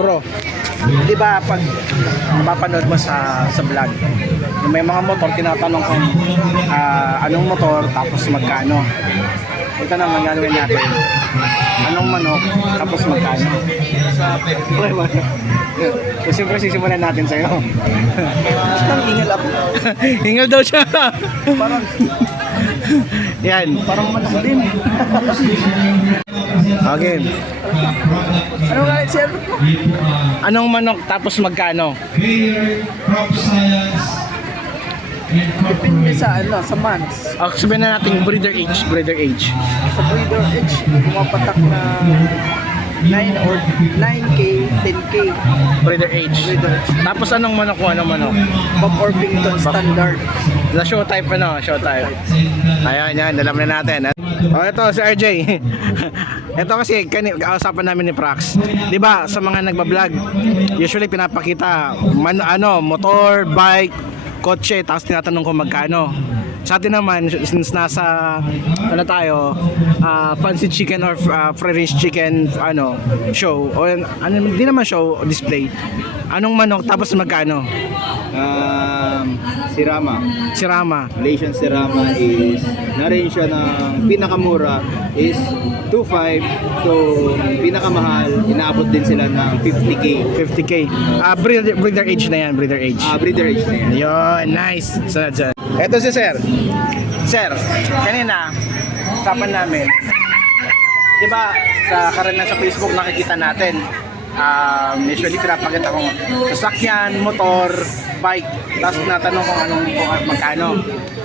Bro, di ba pag mapapanood mo sa vlog, may mga motor, tinatanong kung anong motor, tapos magkano. Ito naman gagawin natin. Anong manok, tapos magkano. So, siyempre sisimulan natin sa'yo. Ang hingal ako. Hingal daw siya. Parang, yan. parang manok din. Okay. Ano nga, sir? Anong manok, tapos magkano? Depende sa sa months. Sabihin na natin breeder age, breeder age. Sa breeder age, pumapatak na 9 or 9K, 10K. Breeder age. Breeder age. Tapos anong manok mo? Anong manok? Bob Orpington standard. The show type ano? Show type. Ayan, yan. Alam na natin. Oh, ito si RJ. Ito kasi kausapan namin ni Prax. 'Di ba sa mga nagba-vlog, usually pinapakita motor, bike, kotse, tapos tinatanong kung magkano. Sa atin naman, since nasa tayo, fancy chicken or free range chicken show o hindi naman show, display. Anong manok tapos magkano? Si Rama. Malaysian Sirama is na-range siya ng pinakamura is 2.5 to pinakamahal inaabot din sila ng 50K. 50K. Breeder age na yan, breeder age. Breeder age na yan. Yun, nice. Sunod dyan. Ito si Sir. Sir, kanina, usapan namin. Di ba, sa karamihan sa Facebook nakikita natin, usually pinapakita kong sasakyan, motor, bike, tapos tinatanong kung magkano.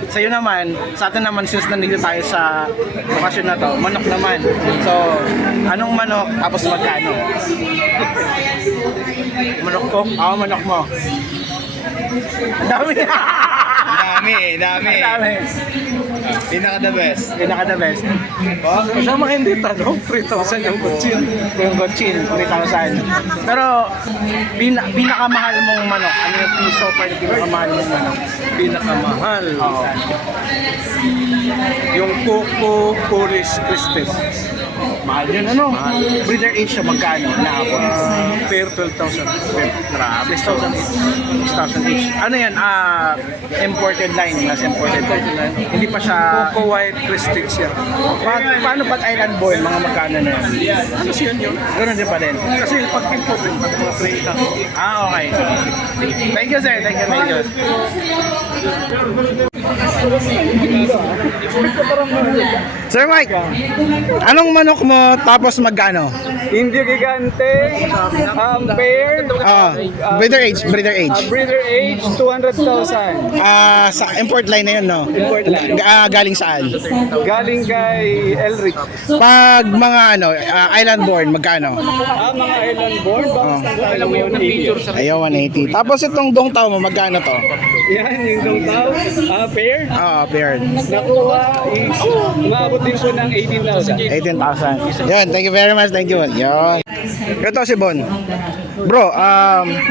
Sa iyo naman, sa atin naman, since nandito tayo sa lokasyon na to, manok naman. So, anong manok, tapos magkano? Manok ko? Oo, manok mo. Ang dami. Dami. Pinaka the best. Kasama hindi tanong, 3,000 yung kutsin. Yung kutsin, 3,000. Pero, pinakamahal mong manok, ano yung piso per pinakamahal mong manok? Pinakamahal. Oo. Yung Coco Polish Christmas. Mahal yun, ano? Breeder age siya, magkano? Naabot. Fair 12,000. Grabe, 6,000 each. Ano yan? Imported line. Mas imported line. Hindi pa siya... Coco White Prestige yan. Paano pag island born, mga magkano na yan? Ano siya yun? Ganun din pa din. Kasi pag import din, pag mga trade lang. Okay. Thank you, sir. Thank you. Sir Mike, anong manok mo tapos magkano? Indio Gigante, pair, Breeder age. breeder age, 200,000. Sa import line na yun, no? Import line. Galing saan? Galing kay Elric. Pag mga island born, magkano? Mga island born, bakit alam mo yung picture sa Ayaw, 180. Tapos itong dong tao mo, magkano to? yan, yung dongtaw, pair. Paired. Nakuha is, umabot din po ng 18,000. 18,000. Yun, thank you very much. Thank you. Yun. Ito si Bon. Bro,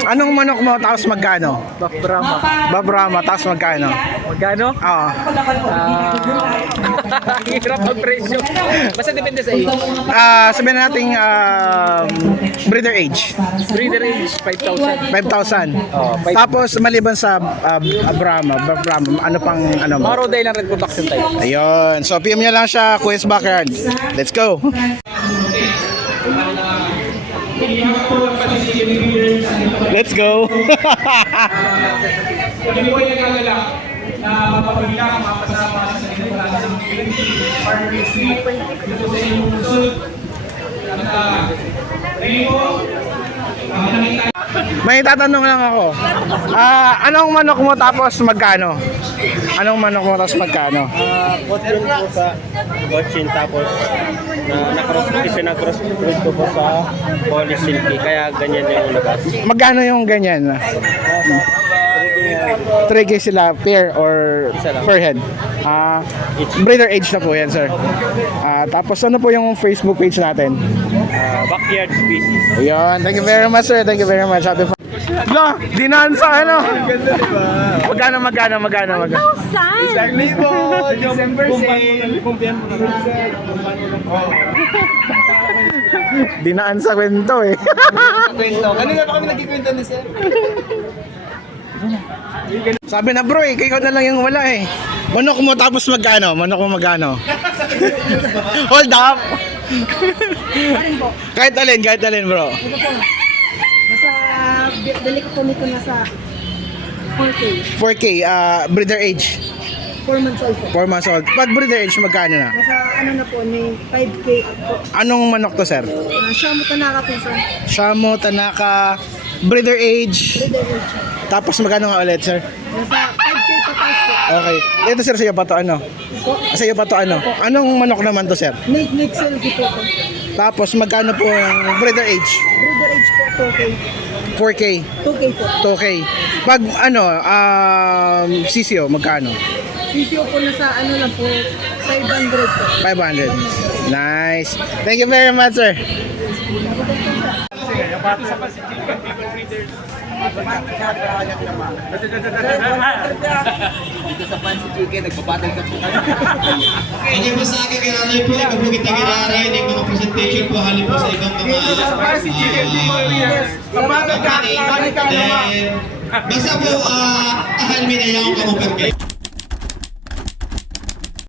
anong manok mo tapos magkano? Brahma. Brahma tapos magkano? Magkano? Oo. Hirap ang presyo. Basta depende sa age. Sabihin natin breeder age. Breeder age, 5,000. 5,000. Oh, Tapos maliban sa Brahma, ano pang ano mo? Mga Rhode Island Red Production type. Ayun. So PM niya lang siya, Queen's Backyard. Let's go. Let's go. Kami po ay nagagalak na mapapagila ang mga kasama sa Sangguniang Plaza ng Partners Street. Ito po sa inyong pusod. At ngayon po, nakita May tatanong lang ako. Anong manok mo tapos magkano? Anong manok mo tapos magkano? Cochin po sa Cochin tapos na-cross breed ko po sa Polish Silky kaya ganyan yung labas. Magkano yung ganyan? 3K sila pair or per head? Breeder age na po yan, sir. Tapos ano po yung Facebook page natin? Backyard species. Ayun. Thank you very much, sir. Thank you very much. Happy Lo, dinaan sa ano? Magkano? 1,000! December 6. Dinaan sa kwento eh. Kwento. Kanina pa kami nagkikwento ni sir. Sabi na bro eh, ikaw na lang yung wala eh. Manok mo tapos magkano? Manok mo magkano? Hold up! kahit alin bro. Ito po. Nasa, bili ko po nito nasa 4K. 4K, breeder age. 4 months old po. 4 months old. Pag breeder age, magkano na? Nasa ano na po, may 5K po. Anong manok to sir? Shamu Tanaka po sir. Shamo, Tanaka, breeder age. Breeder age. Tapos magkano nga ulit sir? Nasa 5K pataas po. Okay. Ito sir, sa'yo pa to ano? Sa iyo pa to ano? Anong manok naman to sir? Make selfie po po. Tapos magkano po ang breeder age? Breeder age po 2K. 4K, 2K po. 2K. Pag ano, CCO, magkano? CCO po nasa ano lang po, 500 po. 500. Nice. Thank you very much, sir. Dito sa Fancy Chicken, nagbabattle ka po. Okay po sa akin kailangan po, ikaw po kita kiraray ng mga presentation po halip po sa ibang mga Kapag Then, basta po, ahalmin ayaw ka mo perke.